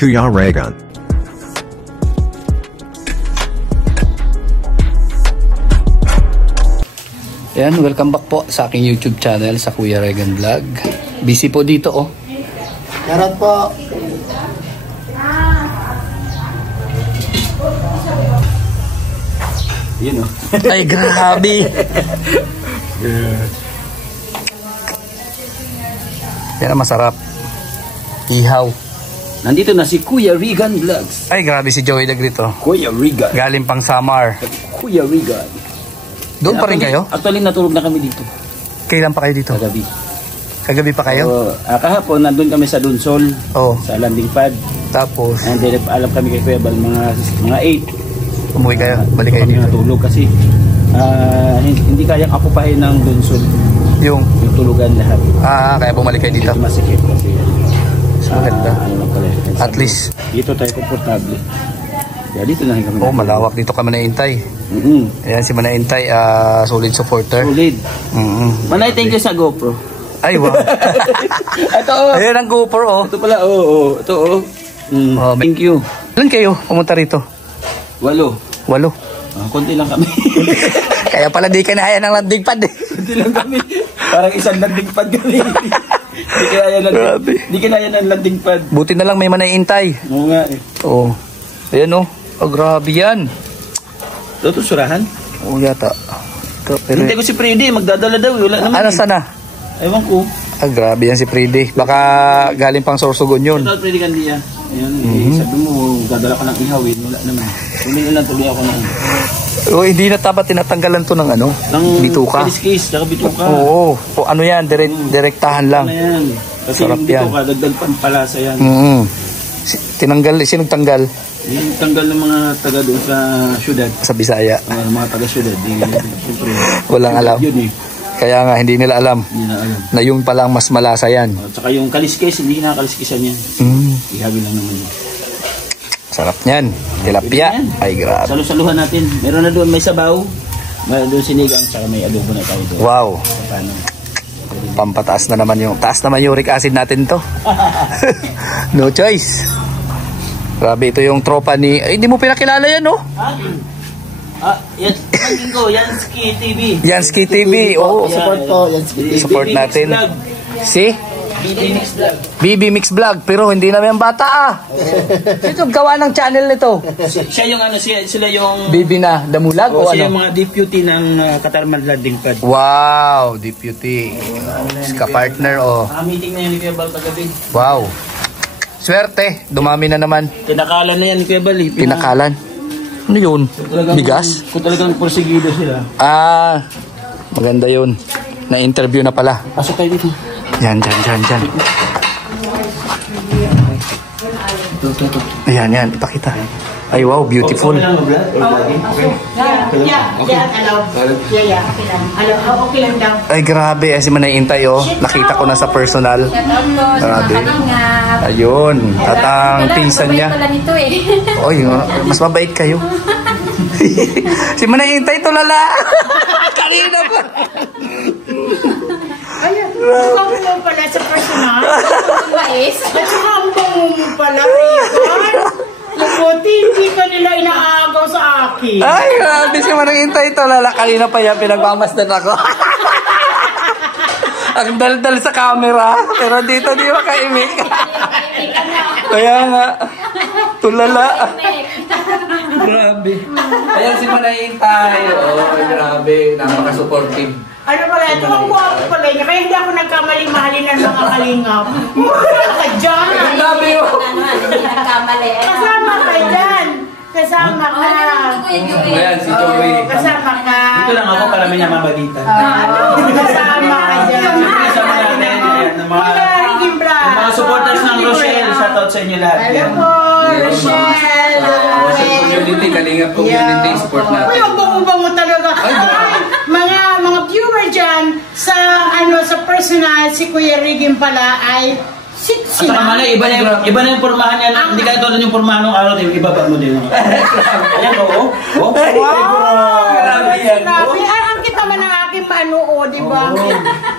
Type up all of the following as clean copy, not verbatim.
Kuya Regan. Yan, welcome back po sa aking YouTube channel sa Kuya Regan Vlog. Busy po dito oh. Karot po. Yun oh. Ay grabe. Yan ang masarap. Ihaw. Nandito na si Kuya Regan Vlogs. Ay grabe si Joey Dagrito. Kuya Regan. Galing pang Samar. Kuya Regan. Doon pa rin kayo? Actually natulog na kami dito. Kailan pa kayo dito? Kagabi. Kagabi pa kayo? Kahapon nandun kami sa Dunsol. Oh. Sa landing pad. Tapos? And then alam kami kay Kuya Bal mga 8. Umuwi kayo? Balik kayo dito? Natulog kasi hindi kayang akupahin ng Dunsol. Yung tulugan lahat. Kaya bumalik kayo dito? Masikip kasi. Maganda. At least. Dito tayo komportable. Kaya dito na kami. Oh, malawak dito kami naintay. Ayan si Manaintay, solid supporter. Solid. Manay, thank you sa GoPro. Ay, wow. Ito oh. Ayan ang GoPro oh. Ito pala, oh. Ito oh. Thank you. Ilan kayo pumunta rito? 8. 8. Konti lang kami. Kaya pala di ka na kaya ng landing pad eh. Konti lang kami. Parang isang landing pad kami. Di kinaya ng landing pad. Buti na lang may Manaintay. Oo nga eh. Oo. Ayan oh. Oh, grabe yan. Ito surahan? Oo yata. Hindi ko si Freddy, magdadala daw. Wala naman. Ano sana? Ewan ko. Grabe yan si Freddy. Baka galing pang Sorsogon yun. Ito Freddy Candia. Ayun, sabi mo, dadala ko ng ihawin. Wala naman. Tuloy ako ng... Oh, hindi na dapat tinatanggalan to ng ano? Ng bituka. Kilis-kilis, saka bituka. Oo. O ano yan, direktahan lang. Ano yan? Kasi sarap yung bituka, dagdag pampalasa yan. Tinanggal, sinong tanggal? Yung tanggal ng mga taga doon sa syudad. Sa Bisaya. Mga taga syudad. Walang alam. Yun eh. Kaya nga, hindi nila alam. Na yung palang mas malasa yan. At saka yung kaliskis, hindi nakaliskisan yan. Ihawin lang naman yun. Sarap niyan. Tilapia. Ay, grabe. Salusaluhan natin. Meron na doon, may sabaw. May doon sinigang, saka may adobo na tayo doon. Wow. Pampataas na naman yung, taas naman uric acid natin to. No choice. Grabe, ito yung tropa ni, ay, hindi mo pinakilala yan, no? Yan, Yansky TV. Yansky TV, oo. Support po, Yansky TV. Support natin. Si? BB Mix Vlog. BB Mix Vlog, pero hindi naman yung bata Ito gawa ng channel nito. Siya yung ano, sila yung... BB na damulag o ano? Siya yung mga deputy ng Katarman Landing Pad. Wow, deputy. Ska-partner o. Meeting na yun ni Kuya Bal kagabi. Wow. Swerte, dumami na naman. Tinakalan na yan ni Kuya Bal. Tinakalan? Ano yun? Bigas? Kung talagang porsigido sila. Maganda yun. Na-interview na pala. Pasok tayo dito. Yan. Ayan, ipakita. Ay, wow, beautiful. Ay, grabe. Si Manaintay, oh. Nakita ko na sa personal. Grabe. Ayun. At ang pinsan niya. Oy, mas mabait kayo. Si Manaintay, tulala. Kanina pa. Ayun, mukhang mo pala sa personal. Nakahambang mo pala, Regan. Buti, hindi ka nila inaagaw sa akin. Ay, grabe si Manaintay, tulala. Kanina pa yan, pinagmamasdan ako. Ang daldal sa camera. Pero dito di makaimik. Kaya nga, tulala. Grabe. Ayan si Manaintay. Oh, grabe. Napaka-supportive. Ano pala, ito ang guwapo pala niya. Kaya hindi ako nagkamali-mahalin ng mga kalingap. Mura ka dyan. Grabe yun. Kasama ka dyan. Kasama ka. Ayan si Joey. Kasama ka. Dito lang ako para may namamagita. Kasama ka dyan. Kasama natin ng mga supporters ng Rochelle. Shoutout sa inyo lahat. Hello po, Rochelle. Rochelle Community, Kalingap Community, support natin. Uy, ang bango-bango talaga. Mga viewer dyan sa personal, si Kuya Regan pala ay sexy na. At saka iba na yung pormahan niya. Hindi ka tulad yung pormahan ng araw, yung iba pa mo din. Ayan, oo. Wow! Grabe yan. Ang kita man ang aking di ba?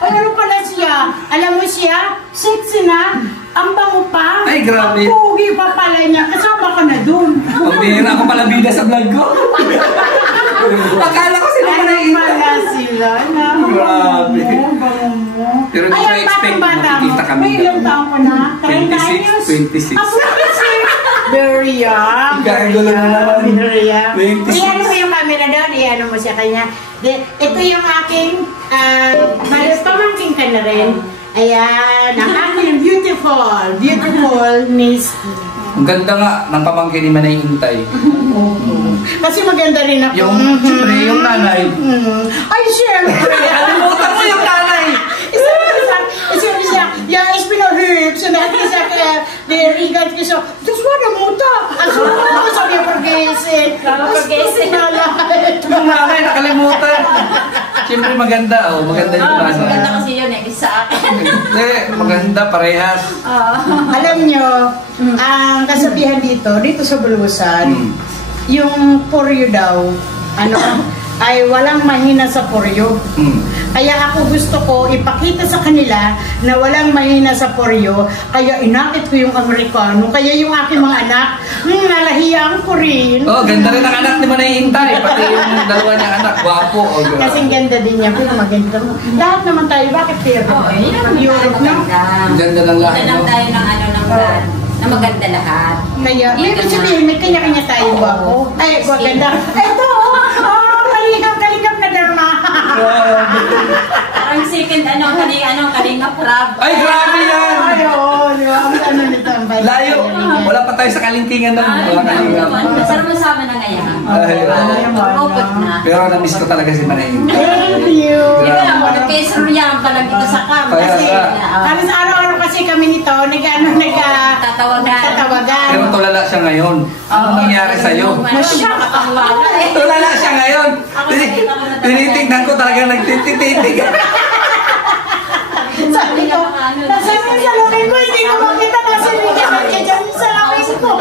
Ano pala siya? Alam mo siya? Sexy na. Ang bango pa. Ay, grabe. Ang pugi pa pala niya. Kasama ka na dun. Pabira ako pala bida sa vlog ko. Akala ko sila pa naiintay. Pala sila na. Grabe. Bango mo. Pero di Ay, ko ang expect na batang-bata makikita mo. kami. May ilang taon mo na? 26. Ako very young. Gagagulo na naman. Very young. 26. Iyan mo yung camera doon. Iyan mo siya kanya. Ito yung aking pamangking ka na rin. Ayan. Ang aking beautiful Miss. Ang ganda nga ng pamangkin ni Manay Intay. Kasi maganda rin ako. Siyempre, yung nanay. Ay, siyempre. Alimutan mo yung nanay. Sabi siya, ja, ich bin noch hübsch. Und dann hat gesagt, der Riga hat gesagt, das war der Mutter. Also, das habe ich vergessen. Vergessen na lahat. Yung nanay, nakalimutan. Siyempre, maganda. Oh, maganda yung nanay. Maganda kasi yun eh, sa akin. Hindi, maganda, parehas. Alam nyo, ang kasabihan dito sa Bulusan, yung poryo daw, ay walang mahina sa poryo. Kaya ako gusto ko ipakita sa kanila na walang mahina sa poryo. Kaya inakit ko yung Amerikano. Kaya yung aking mga anak, nalahiyaan ko rin. Oh, ganda rin ang anak ni Manay Intay. Pati yung dalawa niyang anak, gwapo. Oh, Kasing ganda din niya. Pero maganda mo. Lahat naman tayo. Bakit pero? Europe na. Ang ganda ng lahat, Maganda no? tayo ng ng brand. Na maganda lahat. Kaya, may sabihin, may kanya-kanya tayo gwapo. Ay, maganda. Ito, kaligam na derma. Parang second, kalinga prab. Ay, grabe yan! Ayun, di ba? Ang nito ang bayan. Layo! Wala pa tayo sa kalingkingan doon. Wala kalingap. Sama-sama na ngayon. Ay, Pagkupot na. pero na-miss ko talaga si Manay Intay. Thank you. Di ba, nagkaisuryan pa lang dito sa cam. Kaya Kasi, nga. Halos araw-araw kasi kami nito, nagtatawagan. Pero tulala siya ngayon. Ano nangyari sa'yo? Tulala siya ngayon. Tinitignan ko talaga nagtititig. Sabi ko, nasa yung salamin ko, hindi ko makita kasi hindi ka nandiyan yung salamin ko.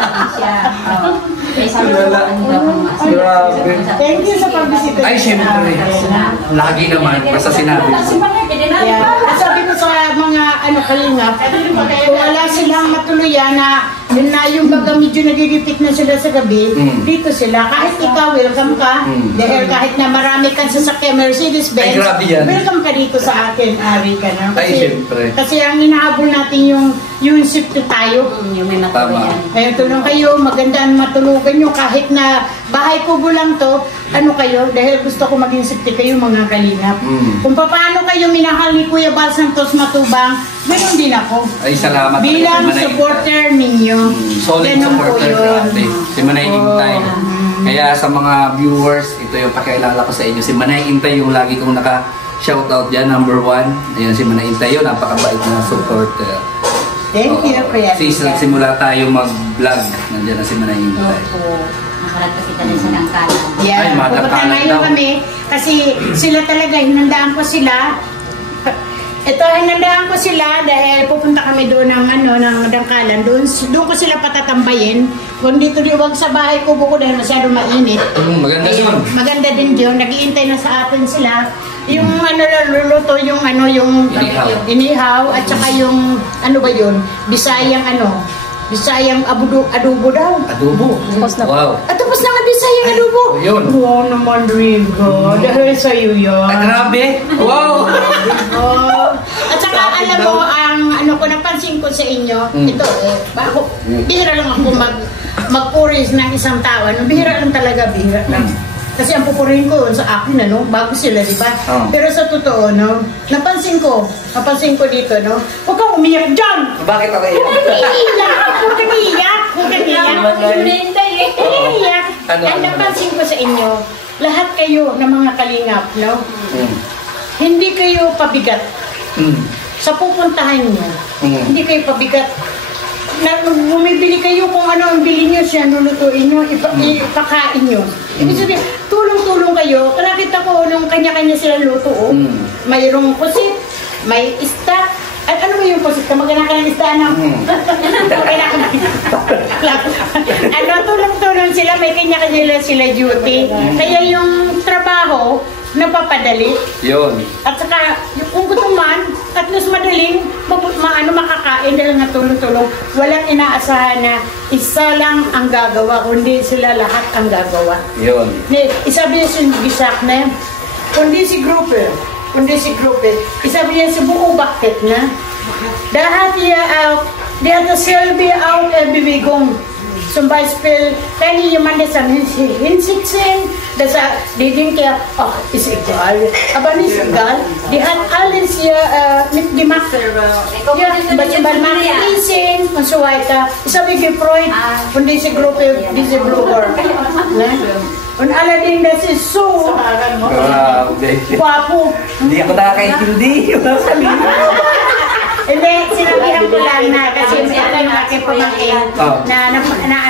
Grabe. Thank you sa pagbisita. Ay, syempre. Lagi naman. Basta sinabi ko. Yeah. At sabi ko sa mga kalingap, kung wala silang matuluyan na yun na yung baga medyo nagigipit na sila sa gabi, dito sila. Kahit ikaw, welcome ka. Dahil kahit na marami kang sasakyan, Mercedes-Benz, Ay, grabe yan. welcome ka dito sa akin, Ari ka na. Ay, syempre. Kasi ang inahabol natin yung safety tayo. Yung may Tama. matuluyan. Kaya tulong kayo, maganda ang matulugan nyo kahit na bahay kubo lang to, kayo, dahil gusto ko maging safety kayo mga kalingap. Kung paano kayo minahal ni Kuya Bal Santos Matubang, ganoon din ako. Ay, salamat. Bilang Manay. supporter ninyo. Solid Ganun po supporter yun. natin. Si Manay Intay. Kaya sa mga viewers, ito yung pakilala ko sa inyo. Si Manay Intay yung lagi kong naka-shoutout dyan, number 1. Ayan si Manay Intay yun, napakabait na supporter. Thank you, Kuya. Since nagsimula tayo mag-vlog, nandiyan na si Manay Intay. Nakarato kita rin sa Nangkalan. Yeah, Ay, pupunta matangkalan ngayon daw. kami kasi sila talaga, hinandaan ko sila. Ito, hinandaan ko sila dahil pupunta kami doon ng Dangkalan. Doon ko sila patatambayin. Kung dito wag sa bahay ko buko dahil masyado mainit. Maganda Ayun, yun. maganda din yun. Nag-iintay na sa atin sila. Yung luluto, yung inihaw at saka yung Bisayang Bisayang adobo daw. Adobo. Wow. At tapos na nga Bisayang adobo. Yun. Wow naman, Rigo. Dahil sa'yo yan. Ay, grabe. Wow. At saka alam mo, ang napansin ko sa inyo, ito bihira lang ako mag-puris ng isang tao. Bihira lang talaga, bihira lang. Kasi ang pupurihin ko sa akin, bago sila, di ba? Oh. Pero sa totoo, napansin ko dito, huwag kang umiyak dyan! Bakit ako Huwag kang iiyak! Ang napansin ko sa inyo, lahat kayo ng mga kalingap, hindi kayo pabigat. Sa pupuntahan nyo, hindi kayo pabigat. Bumibili kayo kung ano ang bili nyo, siya lulutuin nyo, ipakain nyo. Ibig sabihin, tulong-tulong kayo. Nakita ko nung kanya-kanya sila luto, mayroong pusit, may isda. At ano ba yung pusit? Kamagana ka ng isda, tulong-tulong sila, may kanya-kanya sila duty. Kaya yung trabaho, napapadali. Yun. At saka, kung gusto man, at least madaling makakain dahil nga tulong-tulong. Walang inaasahan na isa lang ang gagawa, kundi sila lahat ang gagawa. Yun. Isabi niya si Gisak na, kundi si grupo, isabi niya si buong bakit na, dahat dia selbi out bibigong sumbayspel kani yaman sa hinsiksen dasa diding kaya is egal abani egal dihat alin siya gimak ya bal marketing masuway ka isabi gi Freud kundi si grupo si blogger na un alading das is so guwapo Hindi ako nakakaintindi. Hindi, sinabihan ko lang na kasi yung aking pamangkin na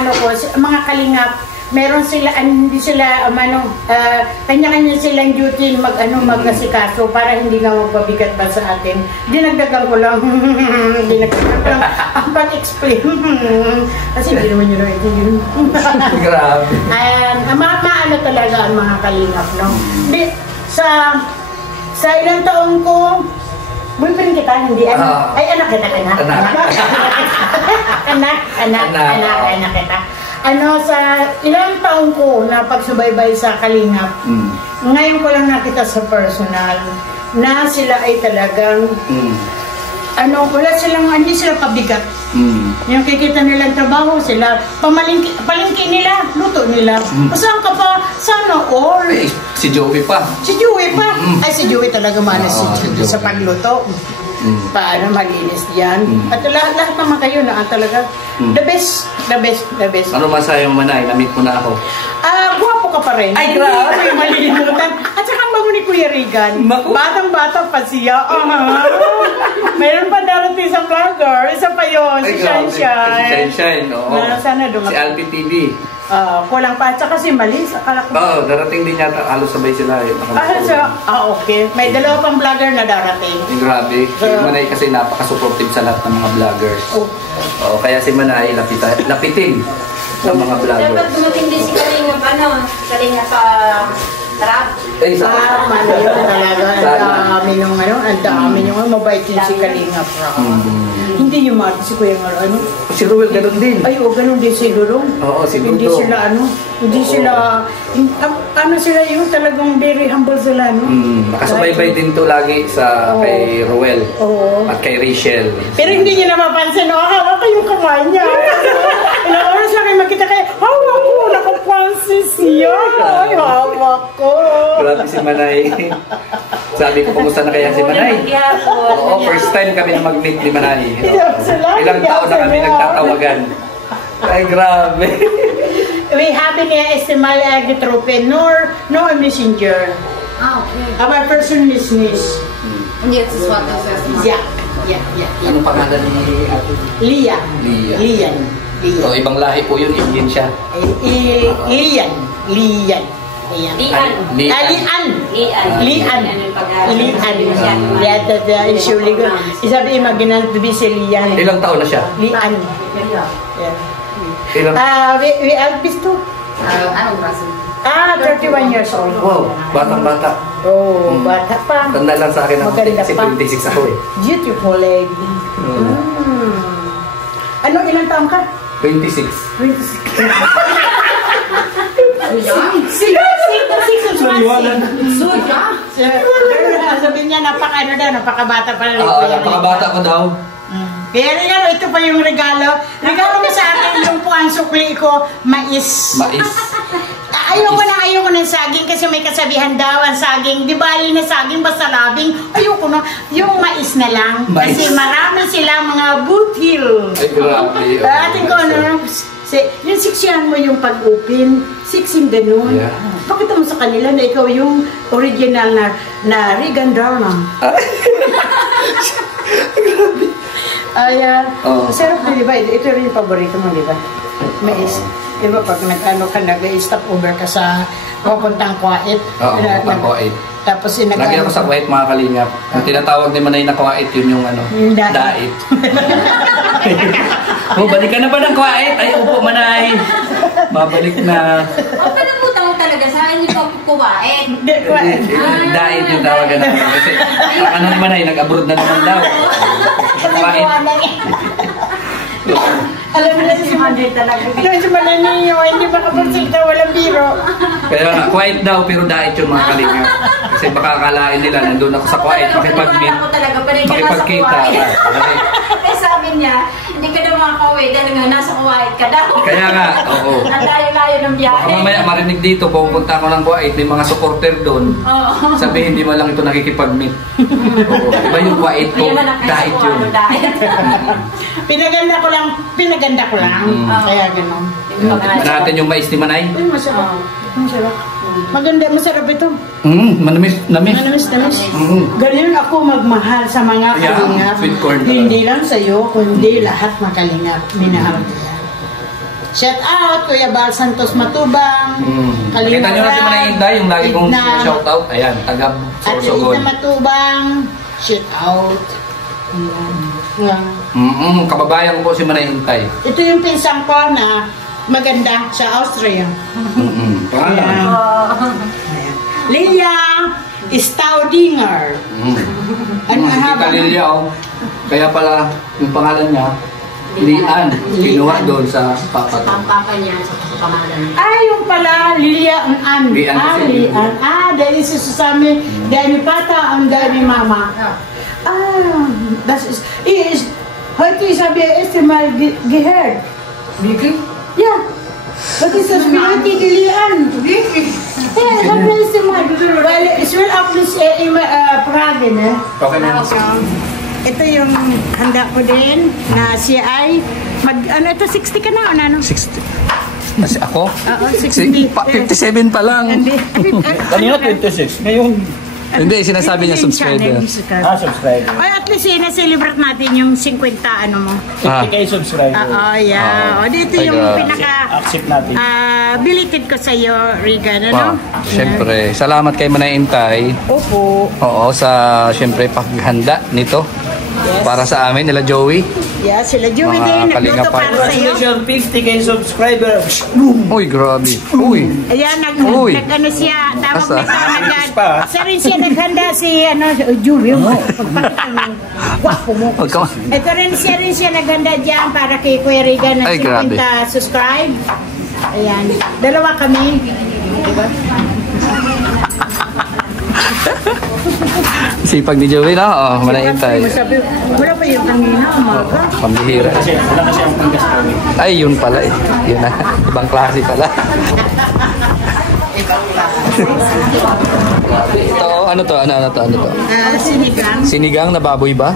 ano ko, mga kalingap, meron sila, hindi sila, kanya-kanya silang duty mag-asikaso para hindi nga magpabigat pa sa atin. Dinagdagan ko lang, ang pag-explain. Kasi hindi naman yun ang itigil. Grabe. Maano talaga ang mga kalingap, no? Sa ilang taon ko, boyfriend kita, hindi anak. Ay, anak kita. Anak kita. Sa ilang taon ko na pagsubaybay sa Kalingap, ngayon ko lang nakita sa personal na sila ay talagang, hindi sila pabigat. Yung kikita nilang trabaho, sila, palingki nila, luto nila. Saan ka pa? Sana all. Si Joey pa. Ay, si Joey talaga manas sa pagluto. Paano malinis yan. At lahat naman kayo na talaga the best. Ano masayang Manay? Na-meet mo na ako. Guwapo ka pa rin. Ay, grabe. Hindi malilimutan. At saka ang bango ni Kuya Regan. Batang-bata pa siya. Mayroon pa darating sa vlogger. Isa pa yun. Si Shine, oo. Sana dumating. Si Alpi TV. Kulang pa. At saka si Malis. Darating din yata. Halos sabay sila. Okay. May dalawa pang vlogger na darating. Grabe. Si Manay kasi napaka-supportive sa lahat ng mga vloggers. Kaya si Manay lapitin ng mga vloggers. Dapat dumating din si Kalingap, Kalingap Trap. Mali yun talaga. Ang dami nung mabait yun si Kalingap. Hindi yung mati si Kuya Si Ruel ganun din. Ay, ganun din si Dudong. Oo, si Dudong. Hindi sila yung talagang very humble sila, no? Kasabay-bay din to lagi sa kay Ruel at kay Rachel. Pero hindi niya napapansin, hawak ko yung kamay niya. Ilang oras lang kayo magkita kayo, hawak ko, nakapansin siya. Ay, hawak ko. Grabe si Manay. Sabi ko, kumusta na kaya si Manay? First time kami na mag-meet ni Manay. Ilang taon na kami nagtatawagan. Ay, grabe. We have an estimal agitropin nor no messenger. Okay. Our person is Miss. Yes, is what Yeah. Anong pangalan ni Ate? Lian. Ibang lahi po yun, Indian siya. Lian. Lian. Isabi imaginan to be si Lian. Ilang taon na siya? Lian. Ilang? We have to. Anong raso? 31 years old. Wow, batang-bata. Bata pa. Tanda lang sa akin ako. Maganda Kasi pa. 26 ako eh. Beautiful lady. Ilang taon ka? 26. 26. Sabi niya, napakabata pa rin. Napakabata ko daw. Kaya regalo, ito pa yung regalo. Regalo mo sa akin yung puang sukli ko, mais. Ayoko na saging kasi may kasabihan daw ang saging. Di bali na saging, basta labing. Ayoko na. Yung mais na lang. Kasi marami sila mga butil. Ay, grabe. Atin ko, yung siksihan mo yung pag-open, siksing ganun. Yeah. Pakita mo sa kanila na ikaw yung original na Regan Dharma. Sarap na, di ba? Ito rin yung paborito mo, di ba? Mais. Di ba, pag nag-stop over ka sa pupuntang Kuwait. Pupuntang Kuwait. Tapos lagi ako sa Kuwait, mga kalingap. Ang tinatawag ni Manay na Kuwait, yun yung dait. Balik ka na ba ng Kuwait? Ay, upo Manay. Babalik na. Panamutan ko talaga sa akin yung kuwain. Hindi ko. Diet yung tawagan namin. Kasi ano naman ay nag-abroad na naman daw. Kumain. Alam mo na si Manday talaga. Alam si Manday niyo, hindi makapagsita, walang biro. Kaya nga, quiet daw pero diet yung mga kalinga. Kasi baka akalain nila, nandun ako sa quiet, makipag-meet, Ako talaga, pero hindi ka nasa makipagkita. kuwain. Kaya sabi niya, hindi ka daw makakauwi dahil nga nasa kuwain ka daw. Kaya nga, oo. Ang layo-layo ng Baka biyahe. mamaya marinig dito, pupunta ako ng quiet, may mga supporter doon. Oo. Sabihin, hindi mo lang ito nakikipag-meet. Oo. Iba yung quiet ko, Hindi naman ang diet yun. diet. Pinaganda ko lang. Kaya gano'n. Natin yung mais ni Manay. Ay, masarap. Masarap. Maganda, masarap ito. Manamis, namis. Manamis. Ganyan ako magmahal sa mga Yeah, kalingap. sweet corn talaga. Hindi lang sa'yo, kundi lahat ng kalingap. Minahal ko yan. Shout out, Kuya Bal Santos Matubang. Nakita nyo na si Manay Inday, yung lagi kong Edna. shout out. Ayan, taga At Sorsogon. Edna Matubang. Shout out. Ayan. Kababayan ko po si Manay Intay. Ito yung pinsang ko na maganda sa Austria. Pangalan? Ayan. Lilia Staudinger. Ano Si haba? Tita Lilia, oh. Kaya pala, yung pangalan niya, Lian. Kinuha doon sa papa to. Ang papa niya sa pangalan. Yung pala, Lilia An. Lian kasi. Lian. Dahil si Susami, dahil ni Pata, ang dahil ni Mama. Das ist, heute ich habe erst mal gehört. Wirklich? Ja. Was ist das bedeutet, Lian? Wirklich? Ja, ich habe erst mal. Weil ich will auch nicht immer fragen, ne? Okay na. Ito yung handa ko din na siya ay ito 60 ka na o ano? 60. Kasi ako? Oo, 60. 57 pa lang. Hindi. Kanina 26. Ngayon, Hindi, sinasabi niya subscriber. subscriber. Ay, at least na-celebrate natin yung 50 ano mo. 50k subscriber. Yeah. O, dito Ay, yung grabe. pinaka Accept natin. belated ko sa iyo, Regan, Wow. ano? Siyempre, salamat kay Manay Intay. Opo. Oo, sa siyempre paghanda nito. Para sa amin, nila Joey. Yeah, sila Joey Mga din. kalinga Nagluto pa. para sa iyo. Congratulations, 50k subscriber. Uy, grabe. Uy. Ayan, Uy. nag-ano siya, tawag Asa? nito, Pa. Isa rin siya naghanda si, Julie, pagpakita ng wapo mo. Huwag ka Ito rin siya naghanda dyan para kay Kuya Regan ng Ay, grabe. 50 subscribe. Ayan, dalawa kami. Diba? Sipag ni Joey na. Oh, Manay Intay. Sabi, wala pa yung kanina, umaga. Pambihira. Wala kasi ang panggas kami. Ay, yun pala eh. Yun na. Ibang klase pala. Ito, ano to? Ano to? Sinigang. Sinigang na baboy ba?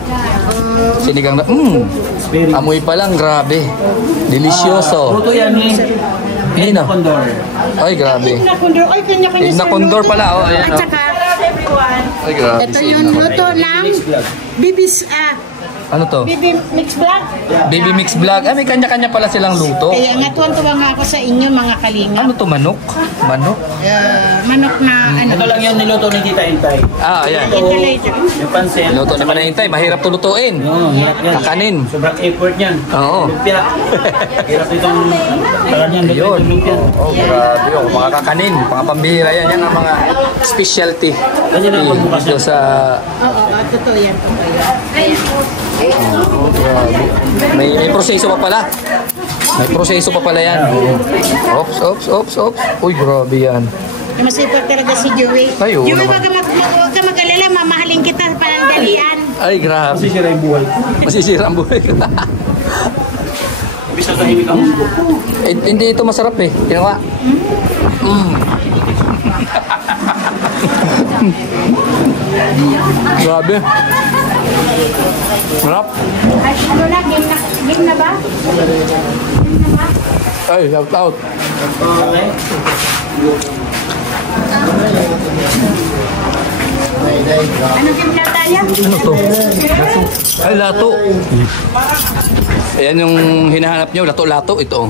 Sinigang na, amoy pa lang, grabe. Delisyoso. Luto yan ni Nino. Condor. Ay, grabe. Nakondor. Ay, kanya-kanya Edna Condor pala, oh, ayan, At oh. saka, Ay, grabe. ito si yung Edna luto Condor. ng bibis, Ano to? bibi mix vlog. Baby Mix Vlog. Ay, may kanya-kanya pala silang luto. Kaya nga, tuwan-tuwa nga ako sa inyo, mga kalinga. Ano to, manok? Manok? Manok na, Ito lang yung niluto ni Tita Intay. Ah, ayan. Ito later. Yung pansin. Luto ni Manay Intay, mahirap to lutuin. Hirap yan. Kakanin. Sobrang effort yan. Oo. Lumpia. Hirap itong talan yan. Yun. Lumpia. Oh, grabe. Oh, mga kakanin, mga pambihira yan. Yan ang mga specialty. Ganyan ang pagbukas Dito sa... Oo, totoo yan. Oh, grabe. May proseso pa pala. May proseso pa pala yan. Ops. Uy, grabe yan. Masipag talaga si Joey. Ay, oo Joey, naman. wag ka mag-alala, mamahalin kita panandalian. Ay, grabe. Masisira yung buhay. Masisira ang buhay ko. Bisa tahimik ang mundo. Hindi ito masarap eh. Ginawa. Grabe. Sarap. Ay, ano na, game na ba? Ay, shout out. Okay. Ano game na tayo? Ano to? Ay, lato. Ayan yung hinahanap nyo. Lato-lato. Ito.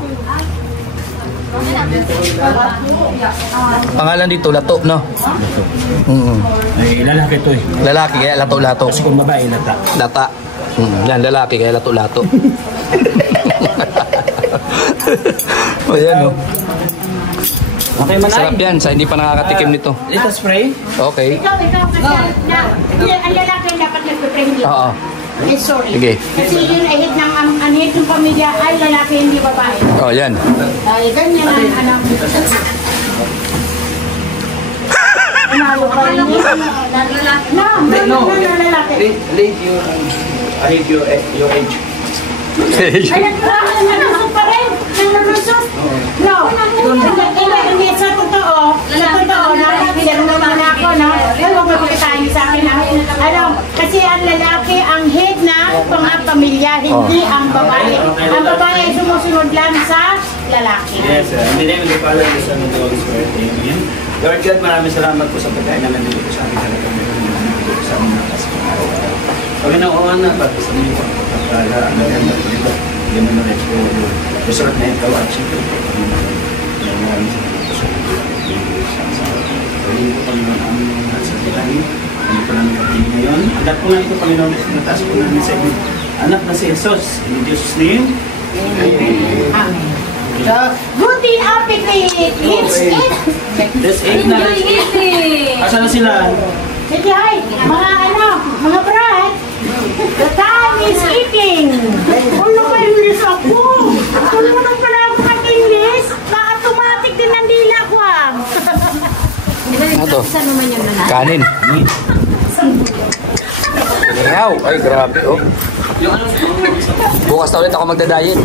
Pangalan dito, lato, no? Ay, lalaki to eh. Lalaki, kaya lato-lato. Kasi kung babae, lata. Lata. Yan, lalaki, kaya lato-lato. O yan, no? Okay, Manay. Sarap yan sa hindi pa nakakatikim nito. Ito spray? Okay. Ikaw, kasi ang lalaki dapat nagpe-premium. Oo. Eh, sorry. Sige. Kasi yun ay hit ng pamilya ay lalaki, hindi babae. Oh, yan. Ay, ganyan ang anak. Umalo ka rin. No, lalaki. Late your age. Ay, nalulusot pa rin. Nalulusot. No. Hindi, sa totoo, pinanong naman ako, no? Ay, huwag magpapitayin sa akin, ano, kasi ang lalaki ang head na mga pamilya, hindi ang babae. Ang babae ay sumusunod lang sa lalaki. Yes, hindi na yung pala sa Holy Spirit. Amen. Lord God, maraming salamat po sa pagkain na nandito sa amin talaga. Sa mga araw-araw. Panginoon, pagkasa niyo po pagkala, ang maganda po dito. Yan naman rin po. Resort na ito at siyempre po. Maraming salamat po sa pagkain po Panginoon ang nasa dilangin. Ano po namin kapili ngayon. Anak po nga ito, Panginoon, nataas po namin sa inyo. Anak na si Jesus. In Jesus' name. Amen. Good appetite! Let's eat! Let's eat na. Asan na sila? Sige, hi! Mga brad! The time is eating! Ano kayo English ako? Kung mo nang pala ako mag-English, na-automatic din ang dila ko Ano to? Saan naman yung nanay? Kanin. Wow, ay grabe oh. Bukas na ulit ako magda-diet.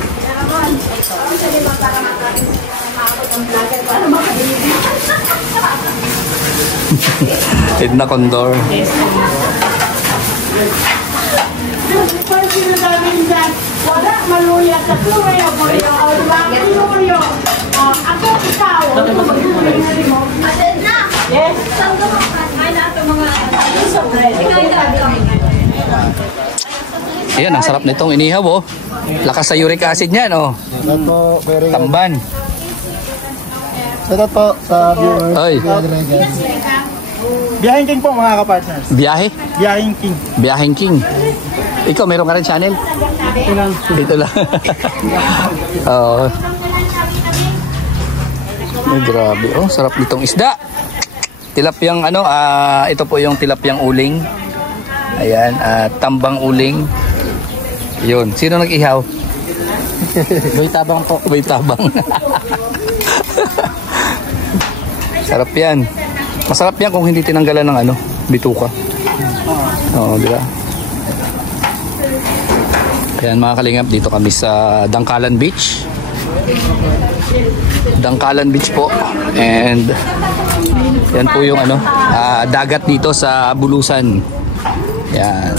Edna Condor. Parang sinasabi dyan, wala maluya sa tuloy o maluya o maluya. Ako, ikaw. Yes? Ayan, ang sarap nitong inihaw oh. Lakas sa uric acid niyan oh. Salamat po, very good. Tamban. Salamat po sa viewers. Oy. Biyahing King po mga kapartners. Biyahe? Biyahing King. Biyaheng King. Ikaw, meron ka rin channel? Ito lang. Oo. Ay, grabe. Oh, sarap nitong isda. Tilapyang ano, ito po yung tilapyang uling. Ayan, tambang uling. Yun. Sino nag-ihaw? Boy Tabang po. Boy Tabang. Sarap yan. Masarap yan kung hindi tinanggalan ng ano, bituka. Oo, di ba? Ayan mga kalingap, dito kami sa Dangkalan Beach. Dangkalan Beach po. And yan po yung ano, dagat dito sa Bulusan. Yan.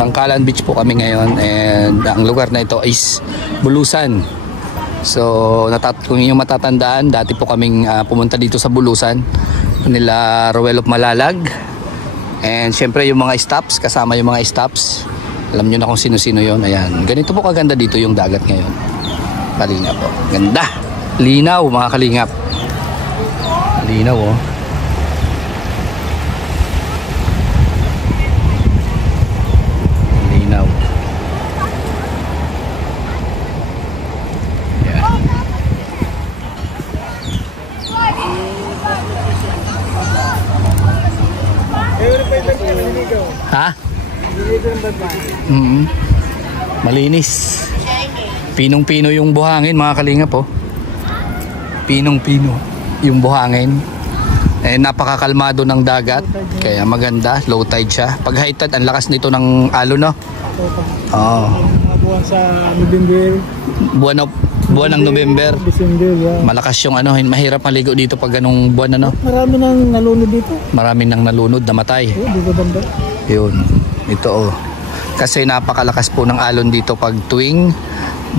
Dangkalan Beach po kami ngayon. And ang lugar na ito is Bulusan. So, kung yung matatandaan, dati po kaming pumunta dito sa Bulusan nila Roel of Malalag. And syempre yung mga stops, kasama yung mga stops. Alam nyo na kung sino-sino yun. Ayan. Ganito po kaganda dito yung dagat ngayon. Kalingap po. Ganda. Linaw mga kalingap. Linaw oh. Linaw. Ha? Malinis. Pinong-pino yung buhangin mga kalingap po. Pinong-pino yung buhangin. Eh, napakakalmado ng dagat. Kaya maganda. Low tide siya. Pag high tide, ang lakas nito ng alon, no? Oo. Mga buwan sa November. Buwan ng November. December, yeah. Malakas yung ano. Mahirap maligo dito pag ganung buwan, ano? Marami nang nalunod dito. Maraming nang nalunod, namatay. Dito banda. Yun. Ito oh. Kasi napakalakas po ng alon dito pag tuwing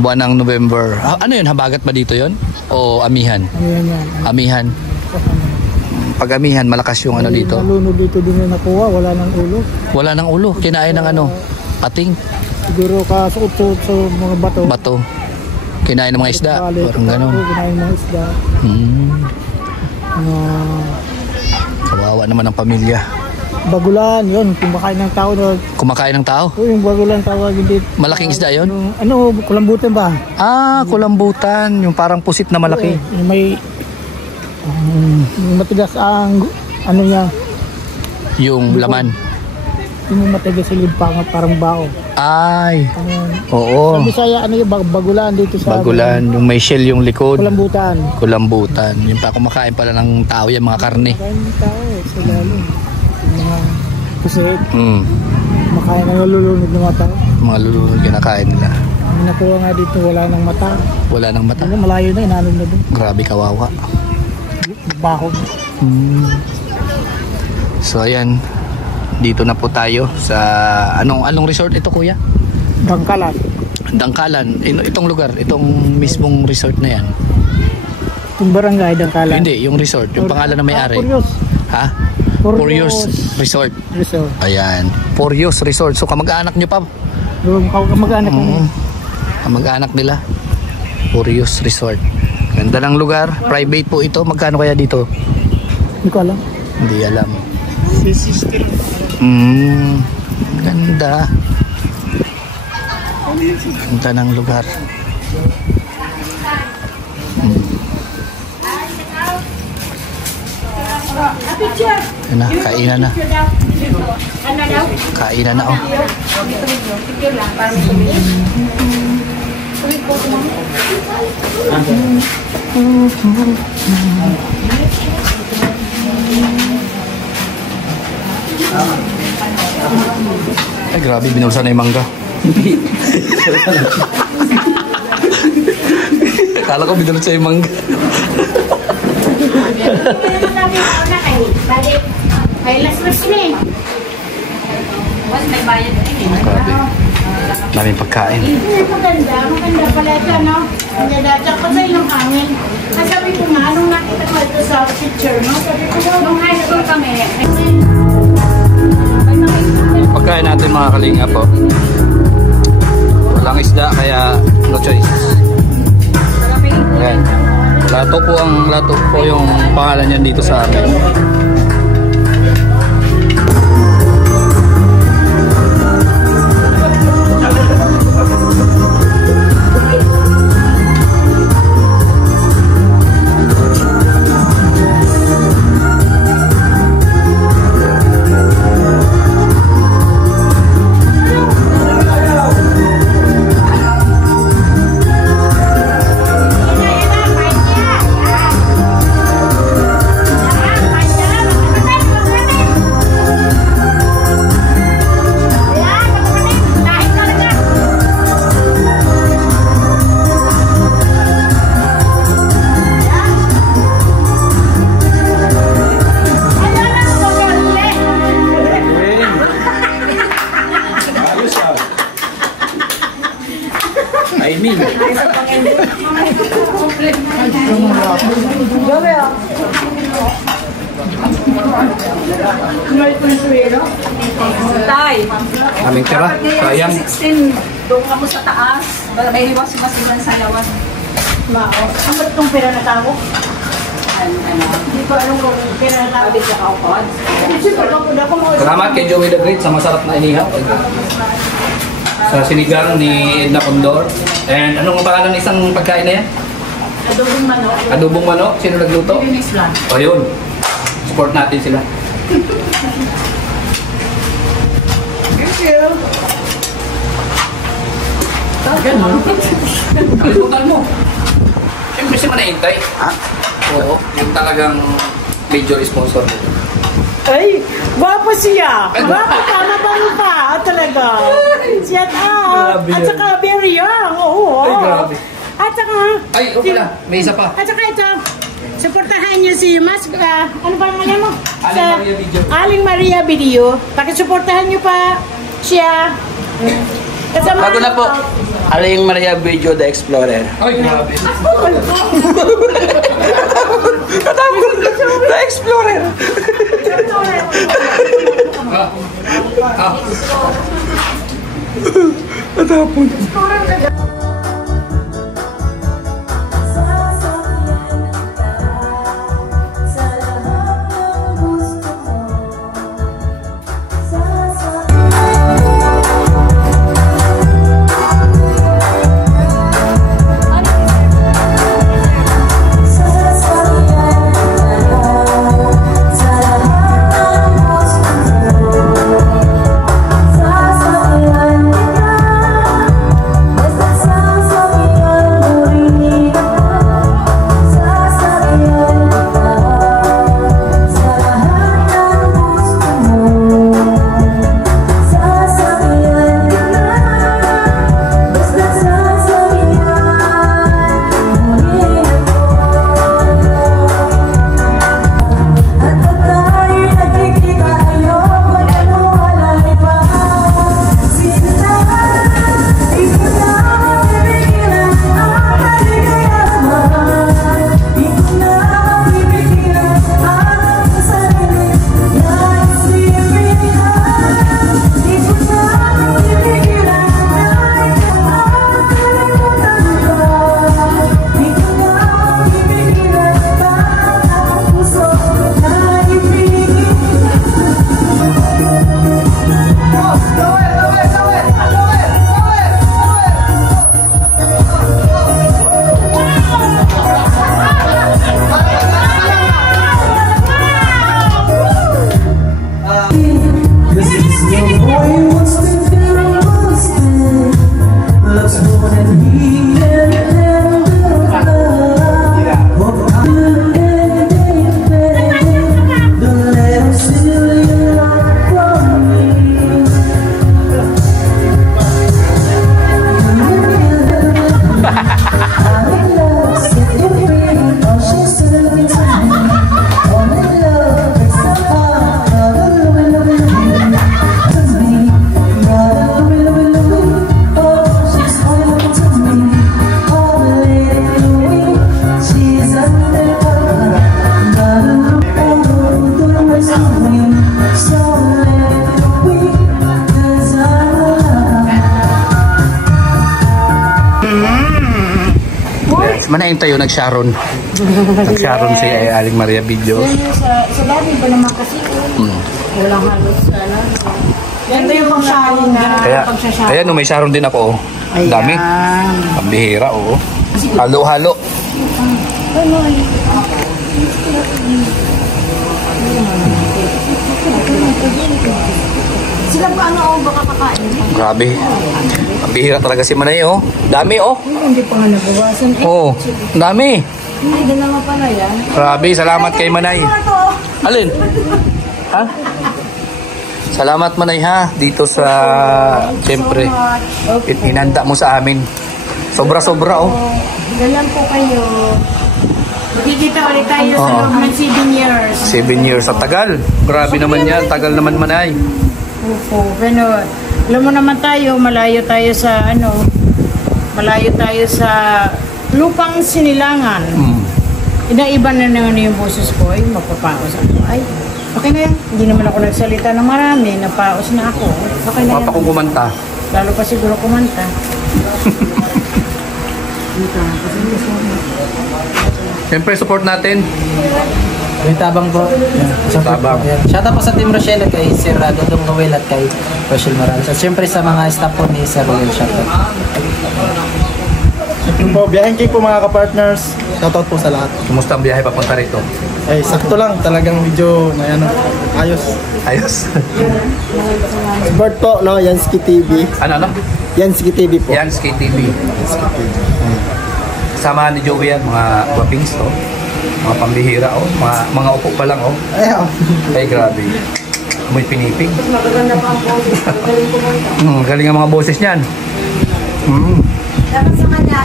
buwan ng November. Ano yun? Habagat ba dito yun? O amihan? Ayan yan. Amihan. Pag amihan, malakas yung ano dito. Nalunod dito din na nakuha. Wala nang ulo. Wala ng ulo. Kinain ng ano? Pating. Siguro kasuot-suot sa mga bato. Bato. Kinain ng mga isda. Parang ganun. Kinain mga isda. Kawawa naman ang pamilya. Bagulan, yun. Kumakain ng tao. Kumakain ng tao? Yung bagulan tawag hindi. Malaking isda yun? Kulambutan ba? Kulambutan. Yung parang pusit na malaki. Yung may Matigas ang ano niya. Yung laman. Yung matigas sa limpangat parang bao. Ay, Sa oo. Bisaya ano yung bagulan dito sa Bagulan, yung may shell yung likod. Kulambutan. Kulambutan. Yung pa kumakain pala ng tao yan, mga karne. Kain ng tao sa lalo. Yung mga kusit. Makain ng nalulunod ng mata. Mga lulunod kinakain nila. Ang nakuha nga dito wala ng mata. Wala nang mata. Ano, malayo na, inanong na doon. Grabe kawawa. Baho. So ayan, dito na po tayo sa anong resort ito, kuya? Dangkalan. Dangkalan. Itong lugar, itong mismong resort na yan. Yung barangay Dangkalan. Hindi, yung resort, yung pangalan na may-ari. Purios. Ha? Purios Resort. Resort. Ayan, Purios Resort. So kamag-anak nyo pa? Yung kamag-anak mo. Kamag-anak nila. Purios Resort. Ganda ng lugar, private po ito. Magkano kaya dito? Hindi ko alam. Hindi alam. Si sister. Ganda. Ganda ng lugar. Yan na, kainan na. Kainan na, oh. Ay, grabe, binulsa na yung mangga. Kala ko binulsa yung mangga. Ay, las-las na eh. May bayad din eh. Grabe. Daming pagkain. Maganda pala ito, no? Maganda, tsaka sa ilang hangin. Sabi ko nga, nung nakita ko ito sa picture, no? Sabi ko, nung high school kami, Pagkain natin mga kalinga po. Walang isda kaya no choice. Ayan. Lato po yung pangalan niyan dito sa amin. I mean. Tay. Aming tira. Sayang. 16, doon ka mo sa taas. May hiwas yung masigan sa lawan. mao. Ang ba't itong pera na tao? Hindi ko alam kung pera na tao. Kabit sa kaupod. Salamat kay Joey the Great sa masarap na inihap. Sa sinigang ni Edna Condor. And anong pangalan ng isang pagkain na yan? Adobong manok. Adobong manok. Sino nagluto? Linis lang. O yun. Support natin sila. Thank you. Ganun. Kalimutan mo. Siyempre siya manahintay. Ha? Oo. Yung talagang major sponsor mo. Ay, guwapo siya. Guwapo ka, mabango pa. Talaga. Siya Grabe At yan. saka very young. Oo. Ay, grabe. At saka, Ay, o pala. May isa pa. at saka ito, supportahan niyo si Mas, ano pa naman mo? Aling Maria Video. Aling Maria Video. Pakisuportahan niyo pa siya. Kasama Bago na po, Aling Maria Video the Explorer. Ay, grabe. Katapos, the Explorer. Manahin tayo nag-Sharon. Nag-Sharon si Aling Maria Videos. Sa dami ba naman kasi? Walang halos ano. Yan yung pang-Sharon na pag-Sharon. Kaya nung may Sharon din ako. Ang dami. Pambihira, oo. Halo-halo. Sila ba ano baka kakain? Grabe. Pambihira talaga si Manay, oh. Dami, oh. Hindi pa nga nabawasan. Oo, dami. Ay, dalawa pala yan. Grabe, salamat kay Manay. Alin? Ha? Salamat Manay ha. Dito sa, siyempre, inanda mo sa amin. Sobra-sobra, oh. Ganyan po kayo. Magkikita ulit tayo sa loob ng 7 years. 7 years. At tagal. Grabe naman yan. Tagal naman Manay. Opo, pero alam mo naman tayo, malayo tayo sa lupang sinilangan. Inaiba na naman yung boses ko, ay mapapaos ako. Ay, okay na yan. Hindi naman ako nagsalita ng marami, napaos na ako. Okay na yan. Mapa kong kumanta. Lalo pa siguro kumanta. Siyempre, support natin. May tabang po. Tabang. Shout out po sa Team Rochelle kay Sir Dodong Noel at kay Rochelle Morales. At siyempre sa mga staff po ni Sir Roel, shout out. Yung po, biyahin kayo po mga ka-partners. Shout out po sa lahat. Kumusta ang biyahe papunta rito? Ay, sakto lang. Talagang medyo ayos. Ayos. Support po, no? Yansky TV. Ano? Yansky TV po. Yan, SKTV. Kasama ni Joey yan, mga guwapings to. Mga pambihira, oh. Mga upo pa lang, oh. Ay, grabe. May pinipig. Magaganda pa ang boses. Galing kumanta. Galing ang mga boses niyan. Dapat sa kanya,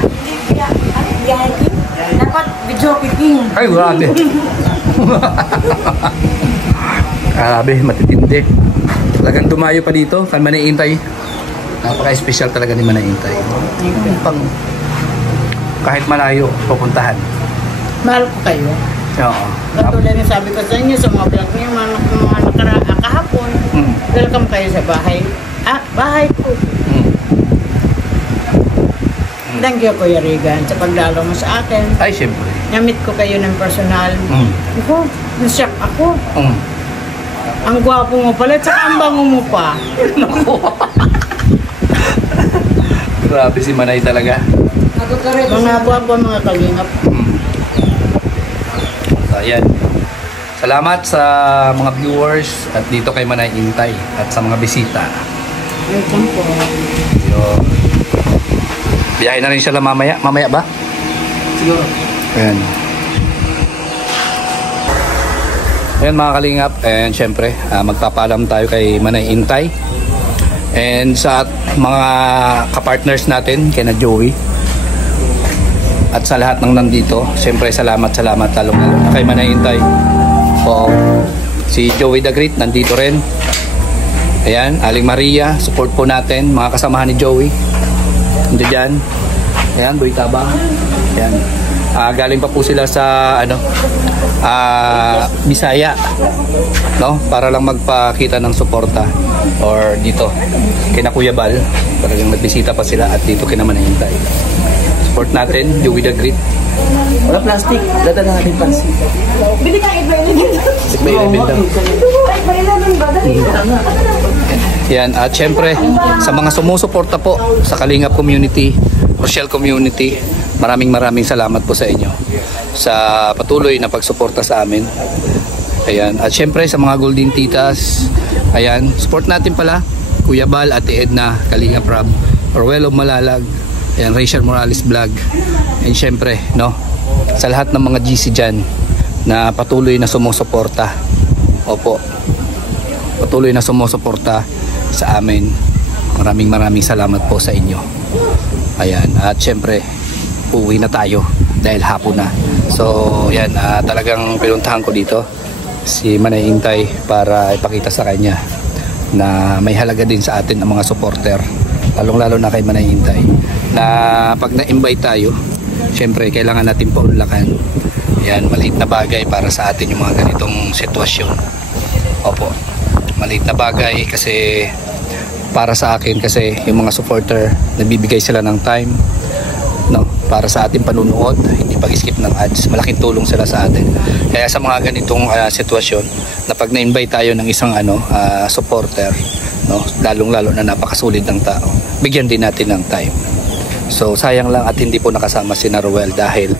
biyahe king. Dapat video king. Ay, grabe. Grabe, matitindi. Talagang dumayo pa dito. Kan Manay Intay. Napaka-special talaga ni Manay Intay. Kahit malayo, pupuntahan. Mahal ko kayo. Oo. Katulad yung sabi ko sa inyo, sa mga vlog niyo, mga kahapon, welcome kayo sa bahay. Bahay ko. Thank you, Kuya Regan, sa pagdalo mo sa akin. Ay, siyempre. Namit ko kayo ng personal. Ako, nasyak ako. Ang gwapo mo pala, tsaka ang bango mo pa. Grabe si Manay talaga. Mga gwapo, mga kalingap. Ayan. Salamat sa mga viewers at dito kay Manay Intay at sa mga bisita. Welcome po. Yun. Biyahe na rin sila mamaya. Mamaya ba? Siguro. Ayan. Ayan mga kalingap. And syempre, magpapaalam tayo kay Manay Intay. And sa mga kapartners natin, kay na Joey. At sa lahat ng nandito, syempre salamat lalong kay Manay Intay. So, si Joey the Great nandito rin. Ayan, Aling Maria, support po natin, mga kasamahan ni Joey. Nandito dyan. Ayan, Boy Tabang. Ayan. Galing pa po sila sa Bisaya, no? Para lang magpakita ng suporta or dito kina Kuya Bal, talagang nagbisita pa sila at dito kina Manay Intay. Support natin, Joey the Great. Wala plastic. Dada na natin plastic. Bili kang iba-11 daw. Iba-11 ba? Yan, at syempre sa mga sumusuporta po sa Kalingap community, Rochelle community, maraming salamat po sa inyo sa patuloy na pagsuporta sa amin. Ayan, at syempre sa mga Golden Titas, ayan, support natin pala Kuya Bal, Ate Edna, Kalingap Rob, Orwell of Malalag, Ayan, Rachel Morales Vlog. And syempre, no, sa lahat ng mga GC dyan na patuloy na sumusuporta. Opo, patuloy na sumusuporta sa amin. Maraming salamat po sa inyo. Ayan, at syempre uuwi na tayo dahil hapon na. So yan, talagang pinuntahan ko dito si Manay Intay para ipakita sa kanya na may halaga din sa atin ang mga supporter, lalong lalo na kay Manay Intay, na pag na-invite tayo, syempre kailangan natin paunlakan. Yan, maliit na bagay para sa atin yung mga ganitong sitwasyon. Opo, maliit na bagay kasi para sa akin, kasi yung mga supporter nagbibigay sila ng time, no, para sa ating panunood, hindi pag-skip ng ads. Malaking tulong sila sa atin. Kaya sa mga ganitong sitwasyon na pag na-invite tayo ng isang supporter, no, lalong-lalo na napakasulit ng tao, bigyan din natin ng time. So sayang lang at hindi po nakasama si Ruel dahil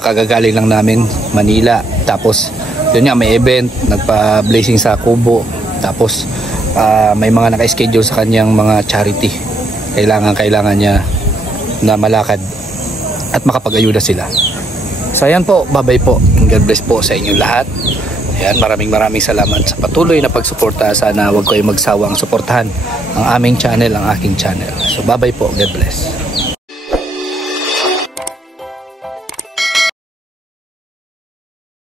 kagagaling lang namin Manila, tapos yun nga, may event, nagpa-blessing sa Kubo, tapos may mga naka-schedule sa kanyang mga charity. Kailangan niya na malakad at makapag-ayuda sila. So ayan po, bye-bye po. God bless po sa inyo lahat. Ayan, maraming salamat sa patuloy na pagsuporta. Sana huwag kayong magsawang suportahan ang aming channel, ang aking channel. So bye-bye po, God bless.